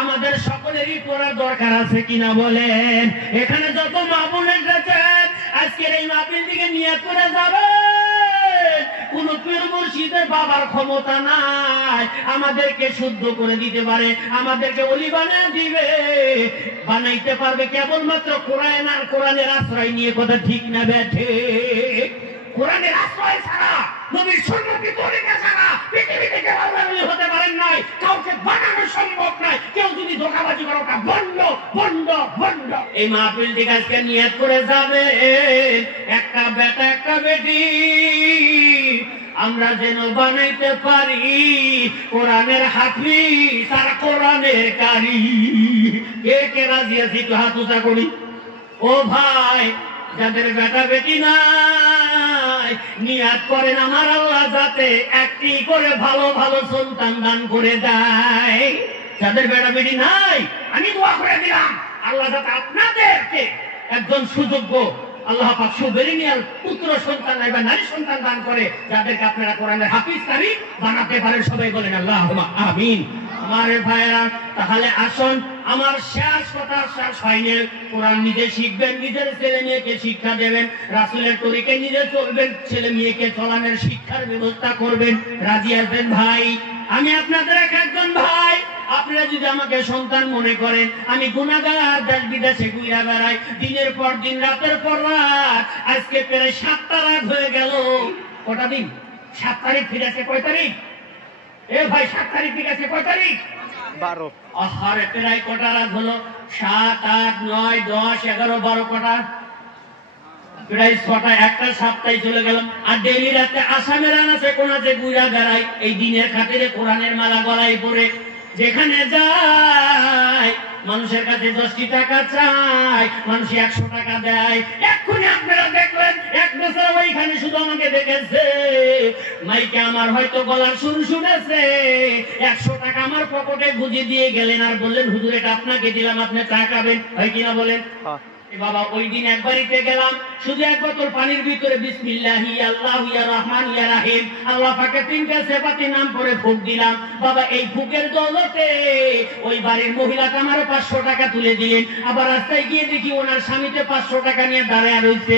আমাদের সকলেরই পড়ার দরকার আছে কিনা বলেন এখানে যত মাহফিল এসেছেন আজকের এই মাহফিল থেকে নিয়ত করে যাবেন কোন পীর মুর্শিদের বাবার ক্ষমতা নাই আমাদেরকে শুদ্ধ করে দিতে পারে আমাদেরকে ওলি বানিয়ে দিবে বানাইতে পারবে কেবলমাত্র কোরআন আর কোরআনের আশ্রয় নিয়ে কথা ঠিক না ব্যাঠে কোরআনের আশ্রয় ছাড়া নবীর সুন্নতি তরিকা ছাড়া পৃথিবী থেকে আল্লাহ ওলি হতে পারেন নাই কাউকে বানানো সম্ভব নয় কেউ যদি ধোঁকাবাজি করে ওটা বন্ধ বন্ধ বন্ধ এই মাহফিল থেকে আজকে নিয়ত করে যাবে একটা বেটা একটা বেটি আমরা যেন বানাইতে পারি কোরআনের হাফিজ আর কোরআনের কারি কে রাজি আছি একটু হাত উঁচা করি ও ভাই যাদের বেটা বেটি নাই নিয়াত করেন আমার আল্লাহ যাতে একটি করে ভালো ভালো সন্তান দান করে দেয় যাদের বেটা বেটি নাই আমি দোয়া করে দিলাম আল্লাহ যাতে আপনাদেরকে একজন সুযোগ্য আল্লাহ পাক সুবেরিনিয়াল পুত্র সন্তান বা নারী সন্তান দান করে যাদেরকে আপনারা কোরআনের হাফিজ কারি বানাতে পারেন সবাই বলেন আল্লাহুম্মা আমিন আমার ভাইরা তাহলে আসুন আমার শেষ কথা শেষ হয়নি কোরআন নিজে শিখবেন নিজের ছেলে মেয়েকে শিক্ষা দেবেন রাসূলের তরিকায় নিজে চলবেন ছেলে মেয়েকে চলানোর শিক্ষার ব্যবস্থা করবেন রাজি আছেন ভাই আমি আপনাদের একজন ভাই আপনারা যদি আমাকে সন্তান মনে করেন আমি গুনাহগার দেশ বিদেশে ঘুরে বেড়াই দিনের পর দিন রাতের পর রাত আজকে প্রায় 7টা রাত হয়ে গেল কটা দিন 7 তারিখ ফিরে আসে কয় তারিখ এ ভাই 7 তারিখ ফিরে আসে কয় তারিখ 12 আহারে প্রায় কটা রাত হলো 7 8 9 10 11 12 কটা প্রায় 6টা একটা সপ্তাহে চলে গেলাম আর ডেইলি রাতে আসামের আনাচে কোনাচে ঘুরে বেড়াই এই দিনের খাতিরে কোরআনের মালা গলায় পরে যেখানে যায় মানুষের কাছে 10টি টাকা চাই মানুষ 100 টাকা দেয় এক্ষুনি আপনারা দেখলেন এক বছর ওইখানে শুধু আমাকে দেখেছে মাইকে আমার হয়তো গলার সুর শুনেছে, 100 টাকা আমার পকেটে গুঁজে দিয়ে গেলেন আর বললেন হুজুর এটা আপনাকে দিলাম, আপনি চা খাবেন, হয় কিনা বলেন? বাবা ওই দিন এক বাড়িতে গেলাম, শুধু এক বোতল পানির ভিতরে বিসমিল্লাহি আল্লাহু ইয়া রহমান ইয়া রহিম আল্লাহ পাকের 3টা সিফাতের নাম করে ফুঁক দিলাম। বাবা এই ফুঁকের দৌলতে ওই বাড়ির মহিলাটা আমার 500 টাকা তুলে দিলেন। আবার রাস্তায় গিয়ে দেখি ওনার স্বামীতে 500 টাকা নিয়ে দাঁড়ায় রয়েছে।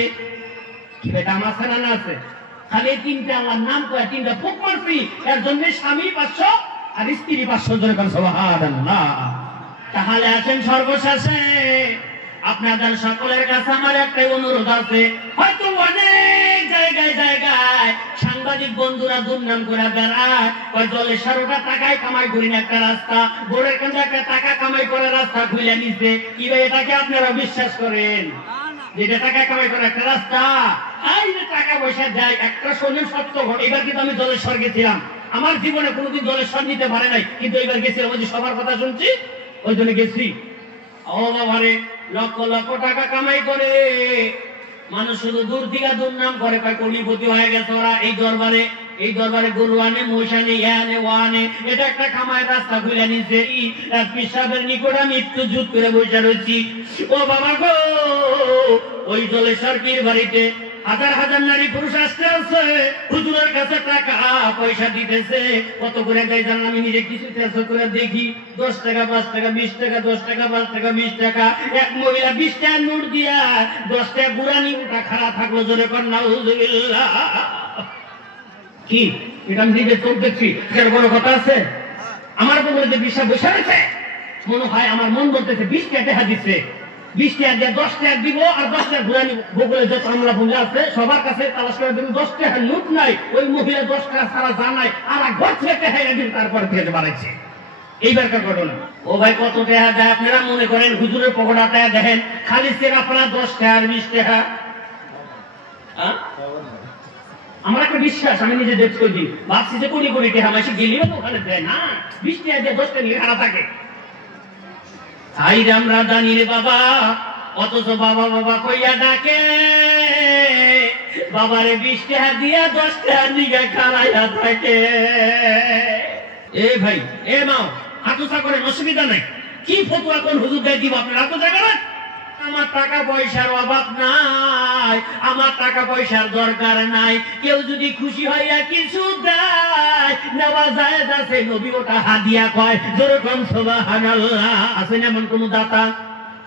কি বেটা আমার সারা না আছে? খালি 3টা আল্লাহর নাম করে 3টা ফুঁক মারছি, এর জন্য স্বামী 500 আর স্ত্রী 500 জন করে সুবহানাল্লাহ। তাহলে আছেন সর্বশেষে আপনাদের সকলের কাছে আমার একটাই অনুরোধ আছে, হয়তো অনেক জায়গায় সাংবাদিক বন্ধুরা দুর্নাম করে বেড়ায়, ওই জলের 12টা টাকায় কামাই করেন একটা রাস্তা, বোর্ডের কেন্দ্রে একটা টাকা কামাই করে রাস্তা খুলে নিচ্ছে। কি ভাই এটাকে আপনারা বিশ্বাস করেন? যেটা টাকা কামাই করে একটা রাস্তা, এই যে টাকা পয়সা যায় একটা শোনেন সত্য ঘটে। এবার কিন্তু আমি জলেশ্বর গেছিলাম, আমার জীবনে কোনোদিন জলেশ্বর নিতে পারে নাই, কিন্তু এবার গেছিলাম, ওই যে সবার কথা শুনছি ওই জন্য গেছি। ও বাবারে লক্ষ লক্ষ টাকা কামাই করে মানুষ শুধু দূর থেকে দুর্নাম করে, কোটিপতি হয়ে গেছে ওরা। এই দরবারে গরু আনে, মহিষ আনে, আনে ও আনে, এটা একটা কামায় রাস্তা খুলে নিচ্ছে। পিসাবের নিকট আমি একটু জুত করে বসে রয়েছি। ও বাবা গো, ওই জলেশ্বর পীর বাড়িতে হাজার হাজার নারী পুরুষ আসতে আছে, হুজুরের কাছে টাকা পয়সা দিতেছে। কত করে দেয় জানেন? আমি নিজে কিছু চেষ্টা করে দেখি, 10 টাকা 5 টাকা 20 টাকা 10 টাকা 5 টাকা 20 টাকা। এক মহিলা 20 টাকা নোট দিয়া 10 টাকা গুরানি ওটা খারাপ থাকলো, জোরে কর নাউজুবিল্লাহ। কি এটা আমি নিজে চোখ দেখছি, এর কোনো কথা আছে? আমার উপরে যে বিশ্বাস বসে রয়েছে, মনে হয় আমার মন বলতেছে 20 টাকা দিচ্ছে, 20 টাকা দিয়ে 10 টাকা দিব আর 10 টাকা ঘুরে নিব। গুগলে যত আমরা ভুলে আছে সবার কাছে তালাশ করে দেবেন, 10 টাকা নোট নাই, ওই মহিলা 10 টাকা ছাড়া জানাই আর ঘর থেকে হেরে দিন, তারপর ফেলে বাড়াইছে। এইবারকার ঘটনা। ও ভাই কত টাকা দেয় আপনারা মনে করেন? হুজুরের পকেটা টাকা দেখেন, খালি সে আপনারা 10 টাকা আর 20 টাকা। আমার একটা বিশ্বাস, আমি নিজে দেখছি, ভাবছি যে কোটি কোটি টাকা মাসে গেলেও তো ওখানে দেয় না, 20 টাকা দিয়ে 10 টাকা নিয়ে খারাপ থাকে। আমরা জানি রে বাবা, অথচ বাবা বাবা কইয়া ডাকে, বাবারে 20 টাকা দিয়া 10 টাকা দিকে খারাইয়া থাকে। এ ভাই এ মাও হাতুসা করেন, অসুবিধা নাই। কি ফতুয়া কোন হুজুর দেয় দিব আপনার হাতুসা করেন? আমার টাকা পয়সার অভাব নাই, আমার টাকা পয়সার দরকার নাই। কেউ যদি খুশি হইয়া কিছু দেয় নেওয়া যায়, আছে নবী ওটা হাদিয়া কয়, যেরকম সুবহানাল্লাহ। আছেন এমন কোন দাতা?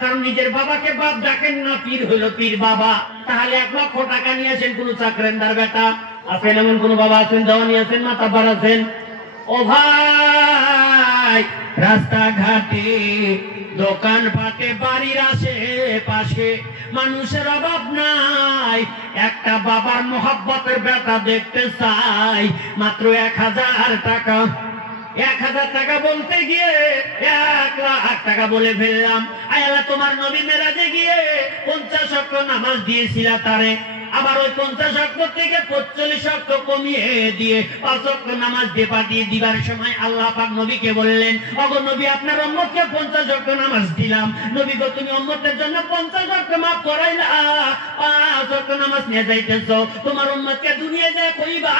কারণ নিজের বাবাকে বাপ ডাকেন না, পীর হইল পীর বাবা। তাহলে 1 লক্ষ টাকা নিয়েছেন কোন চাকরেন্দার বেটা? আছেন এমন কোন বাবা? আছেন দেওয়ানি আছেন, মাতাব্বার আছেন? ও ভাই, রাস্তাঘাটে দোকান পাটে বাড়ির আশেপাশে মানুষের অভাব নাই। একটা বাবার মোহাব্বতের বেটা দেখতে চাই, মাত্র 1000 টাকা। 1000 টাকা বলতে গিয়ে 1 লাখ টাকা বলে ফেললাম। আল্লাহ তোমার নবী মেরাজে গিয়ে 50 ওয়াক্ত নামাজ দিয়েছিল তারে, আবার ওই 50 ওয়াক্ত থেকে 45 ওয়াক্ত কমিয়ে দিয়ে 5 ওয়াক্ত নামাজ দিয়ে পাঠিয়ে দিবার সময় আল্লাহ পাক নবীকে বললেন, ওগো নবী আপনার উম্মতকে 50 ওয়াক্ত নামাজ দিলাম, নবী গো তুমি উম্মতের জন্য 50 ওয়াক্ত মাফ করাইলা, 5 ওয়াক্ত নামাজ নিয়ে যাইতেছো, তোমার উম্মতকে দুনিয়ায় যায় কইবা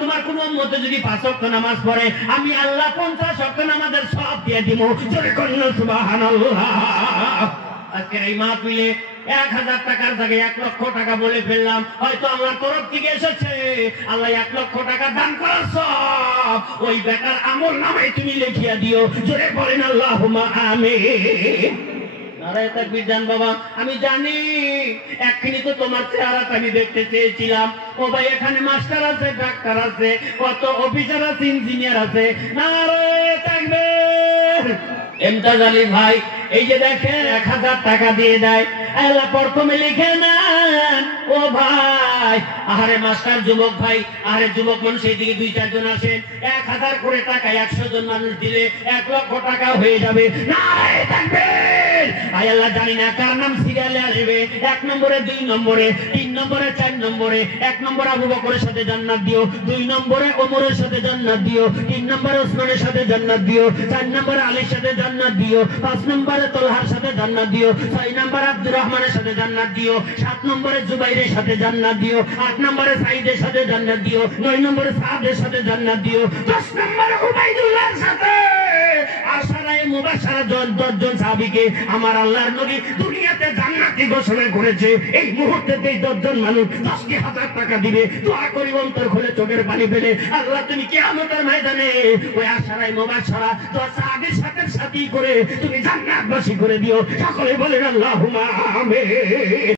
তোমার কোন উম্মত যদি 5 ওয়াক্ত নামাজ পড়ে আমি আল্লাহ 50 ওয়াক্ত নামাজের সওয়াব দিয়ে দিব। জোরে করেন সুবহানাল্লাহ। আজকের এই মাহফিলে 1000 টাকার জায়গায় 1 লক্ষ টাকা বলে ফেললাম, হয়তো আল্লাহর তরফ থেকে এসেছে। আল্লাহ 1 লক্ষ টাকা দান করার সব ওই বেটার আমল নামায় তুমি লিখিয়া দিও। জোরে বলেন আল্লাহুম্মা আমিন। নারায়ে তাকবীর দেন বাবা। আমি জানি এক্ষুনি তো তোমার চেহারাটা আমি দেখতে চেয়েছিলাম। ও ভাই এখানে মাস্টার আছে, ডাক্তার আছে, কত অফিসার আছে, ইঞ্জিনিয়ার আছে। নারায়ে তাকবীর। ইমতাজ আলী ভাই এই যে দেখেন 1000 টাকা দিয়ে দেয়, আল্লাহ প্রথমে লিখে নেন। ও ভাই আহারে মাস্টার যুবক ভাই, আহারে যুবক মানুষ এইদিকে 2-4 জন আসেন, 1000 করে টাকা 100 জন মানুষ দিলে 1 লক্ষ টাকা হয়ে যাবে। নারায়ে তাকবীর। আল্লাহ জানি না কার নাম সিরিয়ালে আসবে, 1 নম্বরে 2 নম্বরে 3 নম্বরে 4 নম্বরে। 1 নম্বরে আবু বকরের সাথে জান্নাত দিও, 2 নম্বরে ওমরের সাথে জান্নাত দিও, 3 নম্বরে ওসমানের সাথে জান্নাত দিও, 4 নম্বরে আলীর সাথে জান্নাত দিও, 5 নম্বরে তোলহার সাথে জান্নাত দিও, 6 নম্বরে আব্দুর রহমানের সাথে জান্নাত দিও, 7 নম্বরে জুবাইরের সাথে জান্নাত দিও, 8 নম্বরে সাইদের সাথে জান্নাত দিও, 9 নম্বরে সাদের সাথে জান্নাত দিও, 10 নম্বরে উবাইদুল্লাহর সাথে আশারায়ে মুবাশশারা 10 জন সাহাবীকে আমার আল্লাহর নবী দুনিয়াতে জান্নাতি ঘোষণা করেছে। এই মুহূর্তে এই 10 জন মানুষ 10,000 টাকা দিবে, দোয়া করি অন্তর খুলে চোখের পানি ফেলে, আল্লাহ তুমি কিয়ামতের ময়দানে ওই আশারায়ে মুবাশশারা 10 সাহাবীর সাথে সাথী করে তুমি জান্নাতবাসী করে দিও। সকলে বলেন আল্লাহুম্মা আমিন।